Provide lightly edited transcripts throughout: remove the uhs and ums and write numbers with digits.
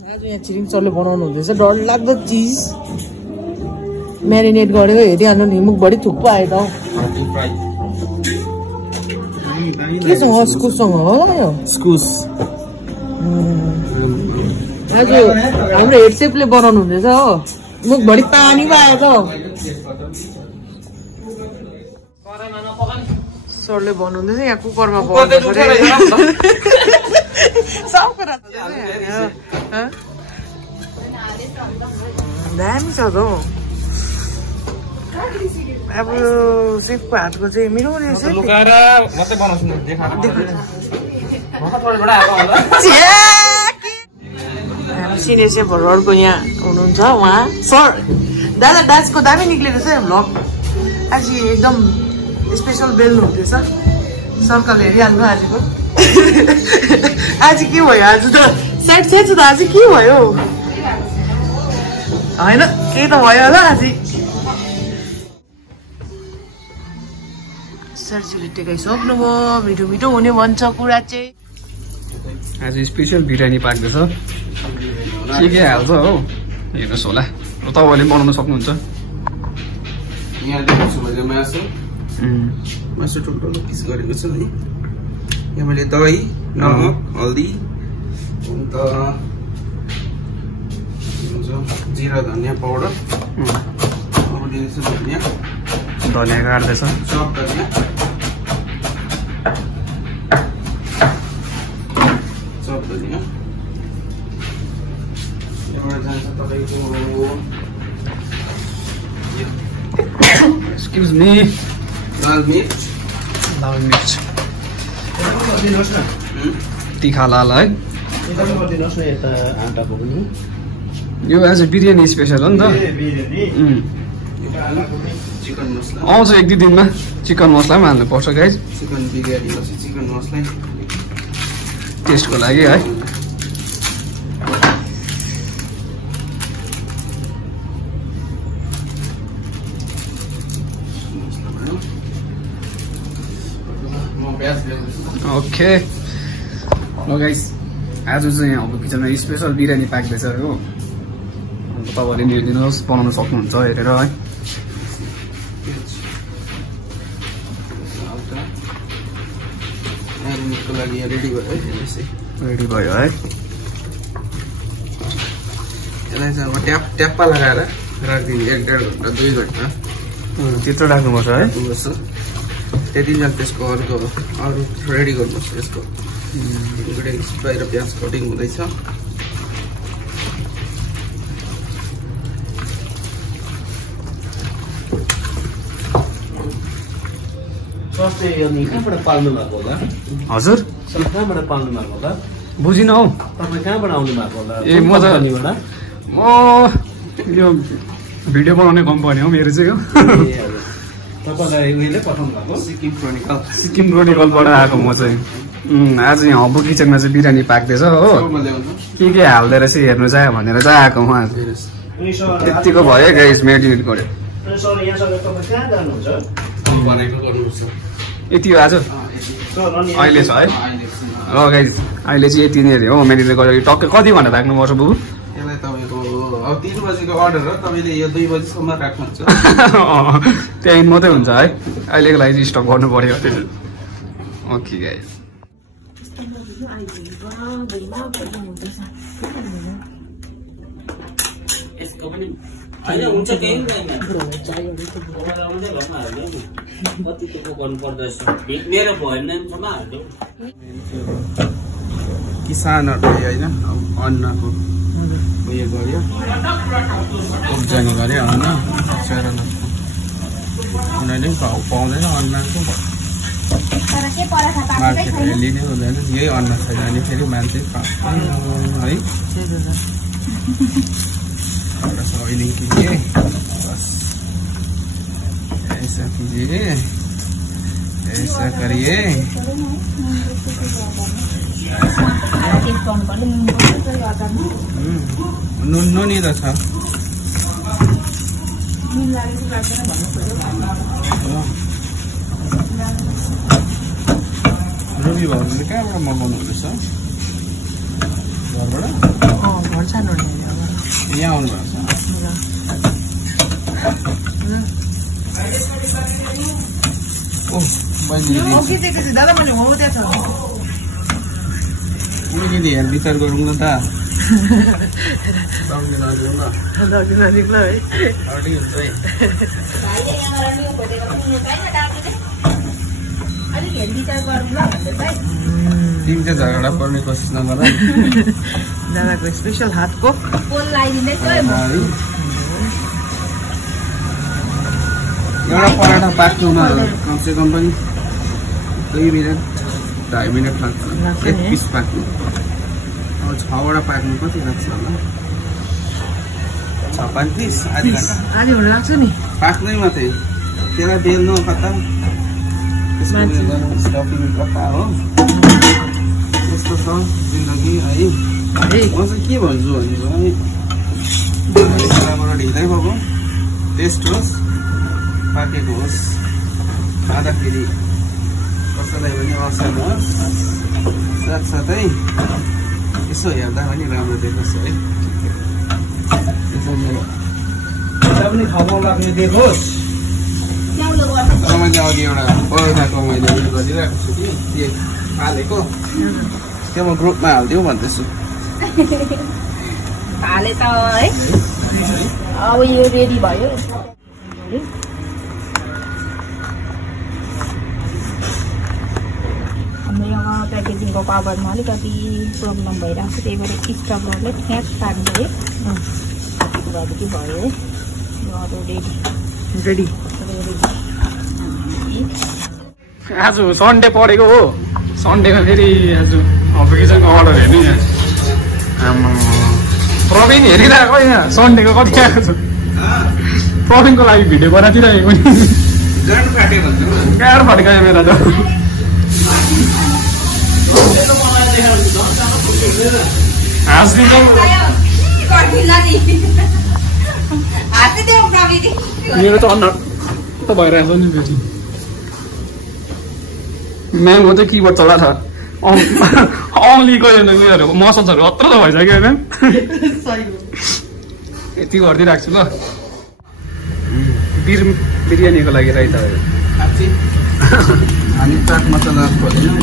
आज यहाँ छिरिङ सरले बनाउनु हुँदैछ डरलाग्दो चिज म्यारिनेट गरेको हेरिहाल्नु नि मुखभरि थुक्पो आयो त केसँग स्कुससँग होला यो स्कुस आज हाम्रो हेड सेफले बनाउनु हुँदैछ हो मुखभरि पानी पो आयो त सरले बनाउँदैछ यहाँ कुकरमा बनाउँदैछ दामी छ त अब सेफको हातको चाहिँ मिठो रहेछ सिनियर सेफहरू अर्को यहाँ हुनुहुन्छ उहाँ सर दादा डान्सको दामी निक्लेको छ भ्लग आज एकदम स्पेसल बेल्नु हुँदैछ सर्कल हेरिहाल्नु आजको आज के भयो आज त साइड साइड त आज के भयो होइन केही त भयो होला आज सरजीले टेकाइसक्नुभयो मिठो मिठो हुने भन्छ कुरा चाहिँ आज स्पेसल बिरयानी पाक्दैछ के हाल्छ हो हेर्नुहोस् होला तपाईँले बनाउन सक्नुहुन्छ यहाँ देख्छु मैले मासु टुक्रो पिस गरेको छु है यहाँ मैले दही नमक हल्दी अन्त जिरा धनियाँ पाउडर अब दिँदैछु धनियाँ काट्दैछ चप धनियाँ एउटा जान्छ तपाईँको एक्सक्युज मी लाल मिर्च तिखा लाल है यो आज बिरयानी स्पेसल हो नि त चिकन मसला आउँछ एक दुई दिनमा चिकन मसला पनि हाल्नुपर्छ गाइज चिकन बिरयानी चिकन मसला टेस्टको लागि है ओके ल गाइस आज चाहिँ हाम्रो किचनमा स्पेसल बिरयानी पाक्दैछ हो अन्त तपाईँले नि हेरिदिनुहोस् बनाउन सक्नुहुन्छ हेरेर है म्यारिनेटको लागि रेडी भयो है रेडी भयो है यसलाई चाहिँ अब ट्याप्पा लगाएर राखिदिनु 1.5 घन्टा 2 घन्टा त्यत्रो राख्नुपर्छ है त्यति बेला त्यसको अरू रेडी गर्नुहोस् यसको बाहिर प्याज कटिङ हुँदैछ कहाँबाट पाल्नु भएको होला हजुर कहाँबाट पाल्नु भएको होला बुझिन हौ तपाईँ कहाँबाट आउनु भएको होला ए म यो भिडियो बनाउने कम्पनी हो मेरो चाहिँ हो तपाईँलाई उहिले पठाउनु भएको सिक्किम क्रोनिकलबाट आएको म चाहिँ आज यहाँ हब्बु किचनमा चाहिँ बिरयानी पाक्दैछ हो के हाल्दै रहेछ हेर्नु चाह्यो भनेर चाहिँ आएको म आज त्यतिको भयो गाइस मेरिनेट गर्यो यति हो आज अहिले छ है ल गाइस अहिले चाहिँ यति नै हो मेरिनेट गरेर टक्कै कति भनेर राख्नुपर्छ बुबु यसलाई तपाईँको अब 3 बजेको अर्डर हो तपाईँले यो 2 बजेसम्म राख्नुहुन्छ त्यही मात्रै हुन्छ है अहिलेको लागि चाहिँ स्टक गर्नु पर्यो ओके गाइस किसानहरूले होइन अन्नको उयो गर्यो उब्जनी गर्यो अन्न उनीहरूले पाउँदैन अन्नको मार्केटले लिने हुँदैन यही अन्न छ भने फेरि मान्छे है ऑयलिंग कीजिए बस ऐसा कीजिए ऐसा करिए नुन नहीं रखा रुबी भाउजूले कहाँबाट मगाउनु हुँदैछ घरबाट? घर छ यहाँ आउनु भएको छ दादा मैले हो त्यहाँ छ अलिकति हेर विचार गरौँ न त तिमी चाहिँ झगडा पर्ने कोसिस नगर दादाको स्पेसल हातको एउटा पराठा पाक्नुमा कमसेकम पनि 2 मिनट 2.5 मिनट लाग्छ एक पिस पाक्नु अब 6वटा पाक्नु कति लाग्छ होला 6-5 पिस आधी घन्टा लाग्छ नि पाक्नै मात्रै त्यसलाई बेल्नु खत्तम स्टफिङ कता हो यस्तो छ जिन्दगी है म चाहिँ के भन्छु भने ढिलै भएको टेस्ट होस् पाकेको होस् खाँदाखेरि कसैलाई पनि असर होस् साथसाथै यसो हेर्दा पनि राम्रो देखोस् है पनि खाउँ लाग्ने देखोस् मैले अघि एउटा परोठाको मैले उयो गरिरहेको छु कि के हालेको त्यो म ग्रुपमा हालिदिउँ भन्दैछु हाले त है अब यो रेडी भयो हाम्रो यहाँ प्याकेजिङको पावरमा अलिकति प्रब्लम भइरहेको छ त्यही भएर स्टपरले ठ्याक पार्नु है भयो है अरू रेडी आज सन्डे परेको हो सन्डेमा फेरि आज किचनको अर्डर हेर्नु यहाँ प्रवीण हेरिरहेको यहाँ सन्डेको कति आएको छ प्रवीणको लागि भिडियो बनाइदिइरहेको गाह्रो फटेको क्यामेरा त मेरो त अनुहार त भइरहेको छ नि फेरि म्याङको चाहिँ किबोर्ड चला छ औँलीको उयोहरू मसल्सहरू अत्र त भइसक्यो होइन यति गरिदिइरहेको छु ल बिरयानीको लागि राइताहरू हामी चाट मसला खोल्दैनौँ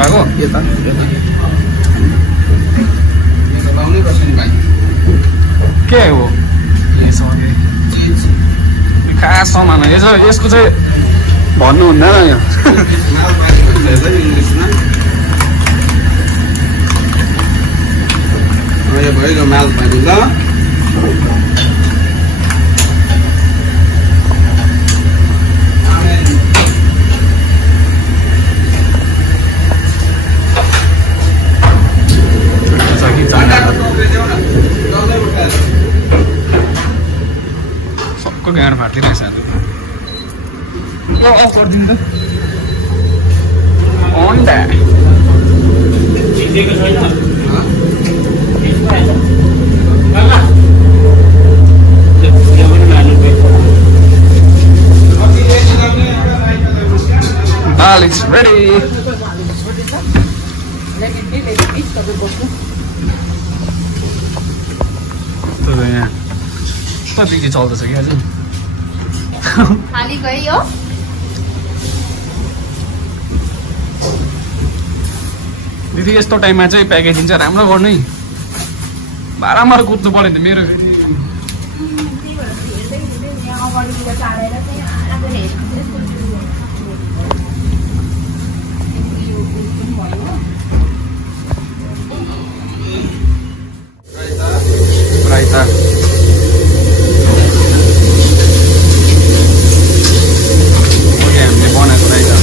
भएको के त लगाउनै पर्छ नि भाइ के हो खास सामान हो यसको चाहिँ भन्नु हुँदैन यो यो भइगयो माल पानी ल सबको गाँड फाटिरहेछ अफ गरिदिनु त अन्डा Dal is ready. तो यहाँ कस्तो बिजी चल्दैछ कि आज खाली गयो दिदी यस्तो टाइममा चाहिँ प्याकेजिङ चाहिँ राम्रो गर्नु है बारम्बार कुद्नु पर्यो त मेरो राइता हामीले बनाएको राइता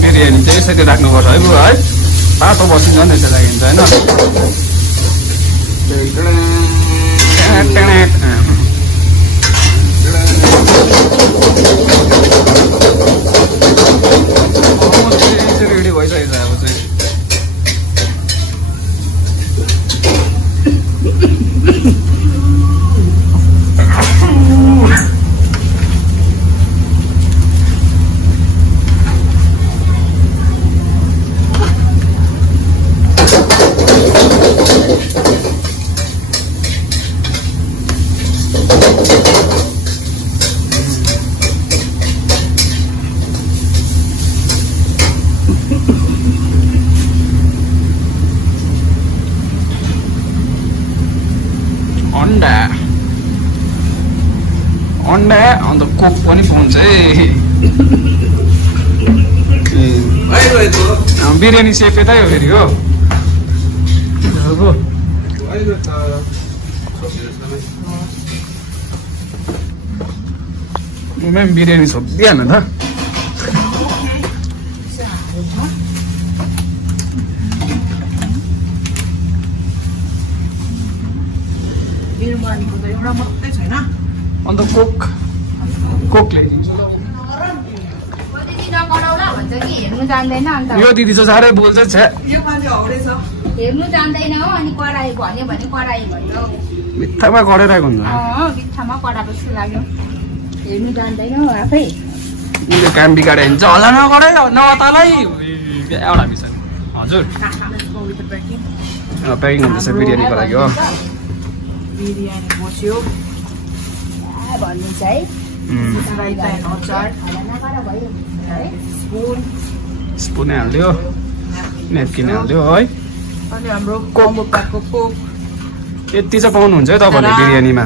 बिरयानी चाहिँ यसरी राख्नुपर्छ है बुवा है तातो बसिन्छ नि त्यसको लागि चाहिँ होइन अन्डा अन्त कोक पनि पाउँछ है बिरयानी सेफ यतै हो फेरि हो मैम बिरयानी छोपिदिहाल्नु त अन्त कोकले यो दिदी चाहिँ साह्रै बोल्छ हेर्नु जान्दैन हो अनि कराई भन्यो भने कराई भन्यो मिठामा कराइरहेको हुन्छ बित्थामा कराएको जस्तो लाग्यो हेर्नु जान्दैन हो आफै उसले काम बिगाडे हुन्छ होला नगराइ नतालाई एउटा मिस हजुर प्याकिङ हुँदैछ बिरयानीको लागि हो बिरयानी बस्यो भन्नु चाहिँ स्पुनै हालिदियो नेपकिन हालिदियो है अनि हाम्रो कम्बो प्याकको कोक यति चाहिँ पाउनुहुन्छ है तपाईँहरूले बिरयानीमा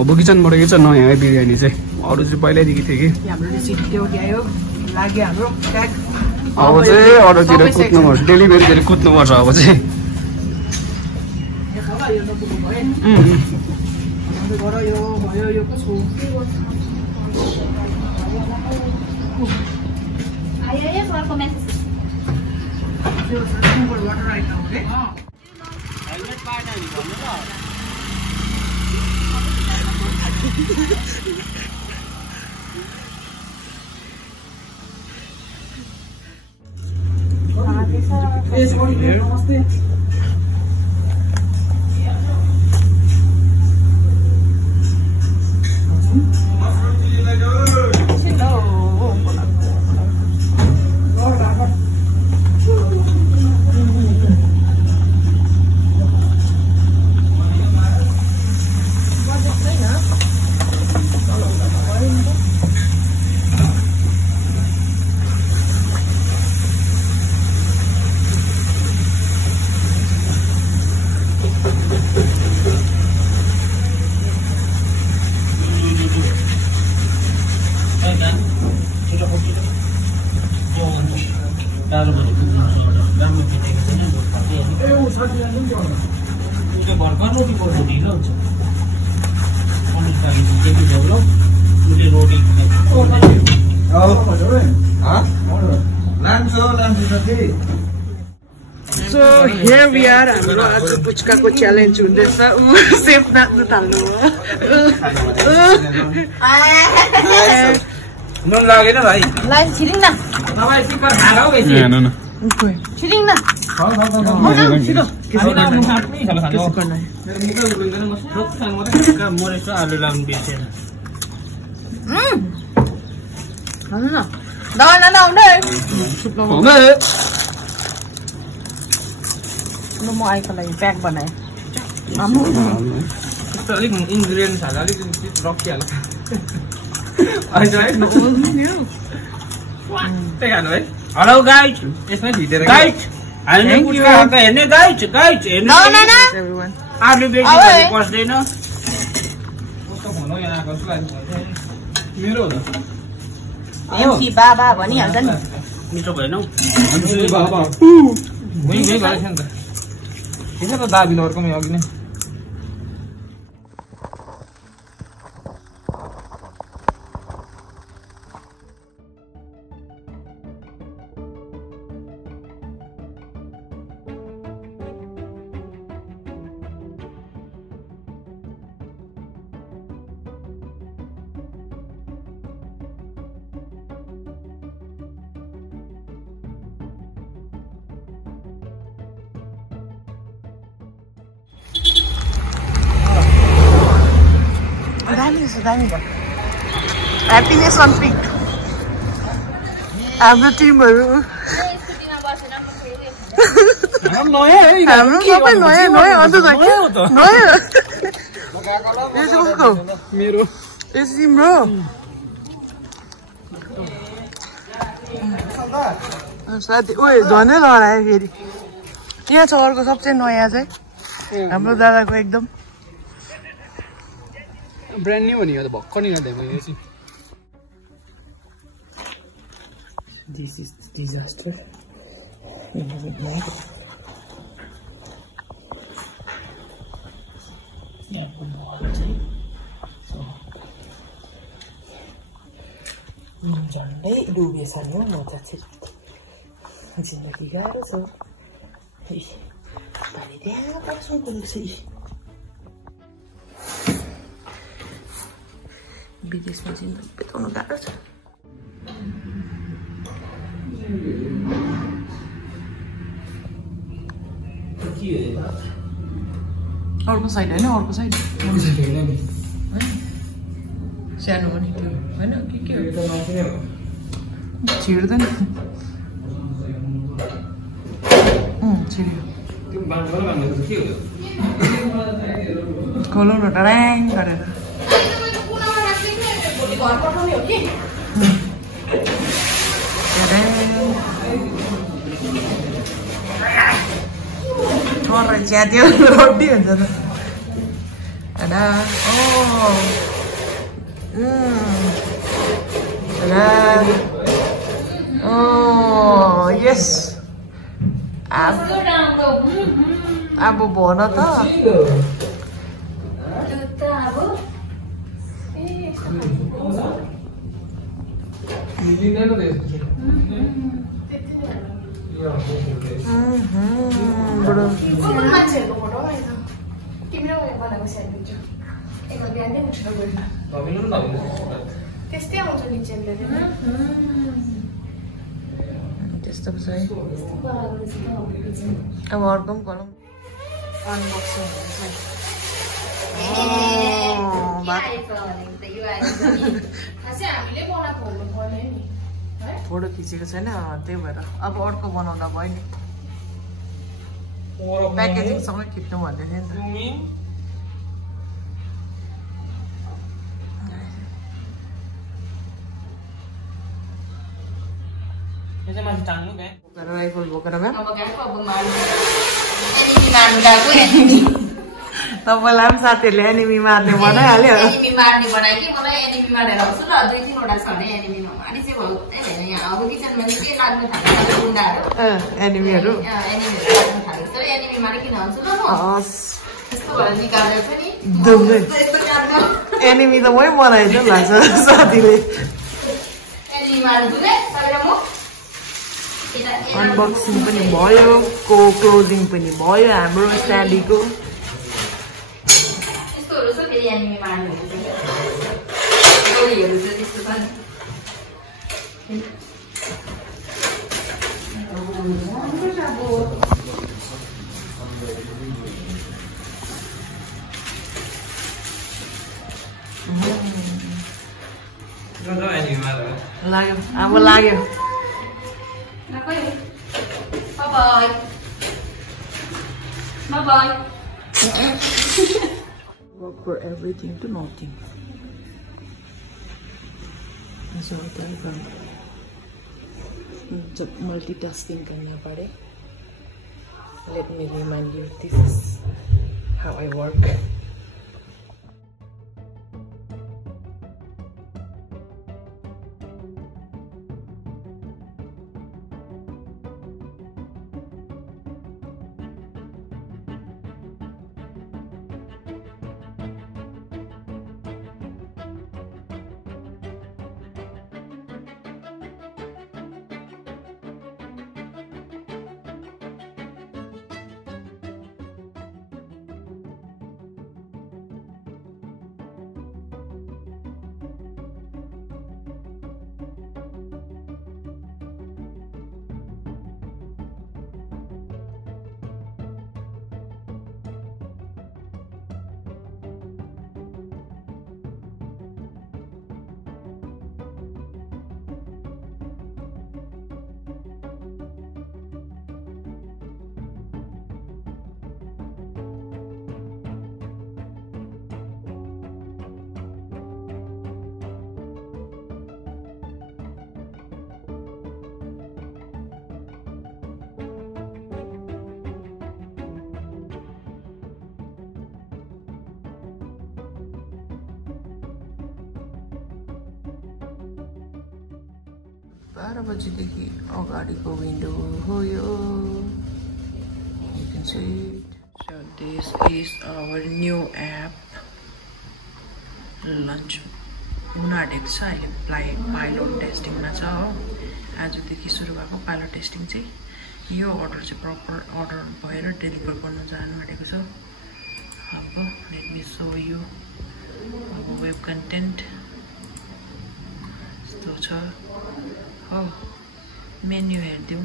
अब किचनबाट यो चाहिँ नयाँ है बिरयानी चाहिँ अरू चाहिँ पहिल्यैदेखि थियो कि हाम्रो रेसिपी ल्यायो लाग्यो हाम्रो प्याक अब चाहिँ अरूतिर कुद्नुपर्छ डेलिभरीतिर कुद्नुपर्छ अब चाहिँ So here we are. हाम्रो आज पुच्काको च्यालेन्ज हुँदैछ सेफ नाच्नु थाल्नु मन लागेन भाइ लाइन छिरिङ न तपाईँ सिक्कर खाएर हो बेसी छिरिङ न मरेछ आलु लाउनु बिर्सेन म आइको लागि प्याक बनाएँ अलिक इन्ग्रिडियन्ट हाल्दा अलिक रकिहाल्छ हेलो गाइड यसमै भिडेर गाइड हामीले पुच्का खाँदा हेर्ने गाइड हेर्नु आलु बेसी पस्दैन कस्तो भनौ यहाँ आएको जस्तो लाग्छ मेरो हो त एमसी बाबा भनिहाल्छ नि मिठो भएन हौ बाबा भुइँ भुइँ गरेछ नि त ठिकै त दाबी अर्कोमै अघि नै Happiness on peak. हाम्रो टिमहरु हाम्रो सबै नयाँ अन्त नयाँ यसको मेरो यस तिम्रो साथी ओए झनै लडायो फेरि यहाँ छ अर्को सबसे नयाँ चाहिँ हाम्रो दादाको एकदम ब्रान्ड न्यू हो नि यो त भर्खर निकाल्दै मैले चाहिँ This is the disaster. झन्डै डुबेछ नि हौ म त जिन्दगी गाह्रो छ पानी त्यहाँ बस्नु परेको छ विदेशमा चाहिँ बिताउनु गाह्रो छ अर्को साइड होइन अर्को साइड सानो पनि त्यो होइन के हो छिर्दैन छिर्यो खोलौँ न टराङ गरेर छोरा च्यात्यो रोटी हुन्छ त यस अब भन त त्यस्तै आउँछ नि त्यस्तो छ है अब अर्को पनि गरौँ अनबक्सिङ फोटो खिचेको छैन त्यही भएर अब अर्को बनाउँदा भयो नि प्याकेजिङसँगै खिच्नु भन्दै थियो नि त राइफल बोकेर तपाईँलाई पनि साथीहरूले एनिमी मार्ने बनाइहाल्यो एनिमी मार्ने बनायो कि मलाई एनिमी मारेर आउँछु ल 2-3 वटा छ भने एनिमी अनि चाहिँ भयो त्यही भएर यहाँ अब किचनमा चाहिँ के लाग्नु थाल्यो गुन्डाहरू एनिमीहरू लाग्नु थाल्यो तर एनिमी मारे किन आउँछु ल त्यस्तो भएर निकालेर पनि एनिमी त मै बनाएछु लाग्छ साथीले एनिमी मार्नु दुले तपाईँ म अनबक्सिङ पनि भयो क्लोजिङ पनि भयो हाम्रो स्ट्याडीको यस्तोहरू छ फेरि एनिमी मार्नुहरू गोलीहरू छ त्यस्तो छ लाग्यो अब लाग्यो Bye-bye. Bye-bye. Work for everything to nothing. So job multitasking करना पड़े. Let me remind you, this is how I work. 12 बजेदेखि अगाडिको विन्डो हो यो. You can see it. So this is our new app. Lunch. उनीहरूले छ अहिले pilot टेस्टिङमा छ हो. आजदेखि सुरु भएको पाइलट टेस्टिङ चाहिँ यो अर्डर चाहिँ प्रपर अर्डर भएर डेलिभर गर्न जानु आँटेको छ. अब लेट मी सो यु अब वेब कन्टेन्ट यस्तो छ हो. मेन्यु हेरिदिउँ.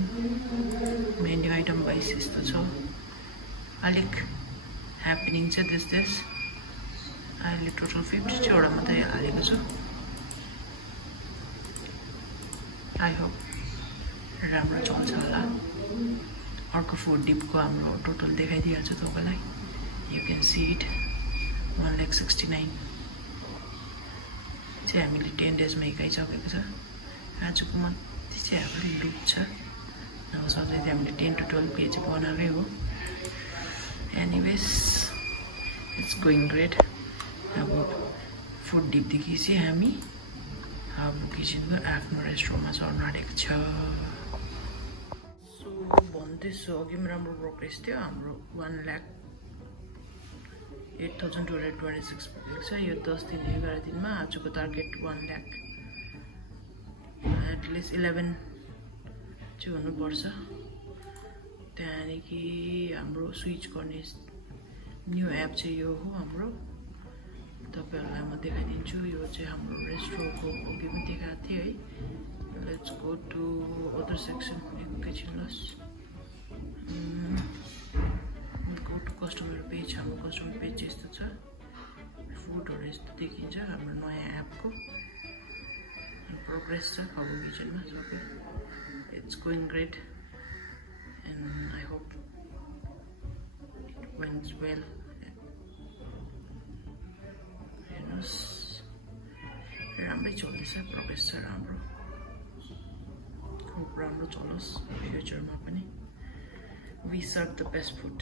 मेन्यु आइटम वाइज यस्तो छ. अलिक ह्यापनिङ छ दिस अहिले टोटल 52 वटा मात्रै हालेको छु. आई होप राम्रो चल्छ होला. अर्को फुड डिपको हाम्रो टोटल देखाइदिइहाल्छु तपाईँलाई. यु क्यान सी इट 1,69,000 चाहिँ हामीले 10 डेजमा हिकाइसकेको छ. आजको मात्रै चाहिँ हाम्रो लुप छ. अब सधैँ चाहिँ हामीले 10 to 12 पेज बनाएकै हो. Anyways it's going great. अब फुड डिपदेखि चाहिँ हामी हाम्रो किचनको आफ्नो रेस्टुरेन्टमा सर्न आँटेको छ. सो भन्दैछु अघि पनि राम्रो प्रोग्रेस थियो. हाम्रो 1,08,226 पुगेको छ. यो 10 दिन 11 दिनमा. आजको टार्गेट 1,00,000 एटलिस्ट 11 चाहिँ हुनुपर्छ. त्यहाँदेखि हाम्रो स्विच गर्ने न्यू एप चाहिँ यो हो हाम्रो. तपाईँहरूलाई म देखाइदिन्छु. यो चाहिँ हाम्रो रेस्टुरेन्टको अघि पनि देखाएको थिएँ है. Let's go to other section. एकैछिन लस. Go to customer page. हाम्रो कस्टमर पेज चाहिँ यस्तो छ. फुडहरू यस्तो देखिन्छ हाम्रो नयाँ एपको. प्रोग्रेस छ खबु किचनमा सबै. It's going great and I hope it went well. हेर्नुहोस् राम्रै चल्दैछ. प्रोग्रेस छ राम्रो. खुब राम्रो चलोस् फ्युचरमा पनि. We serve the best food.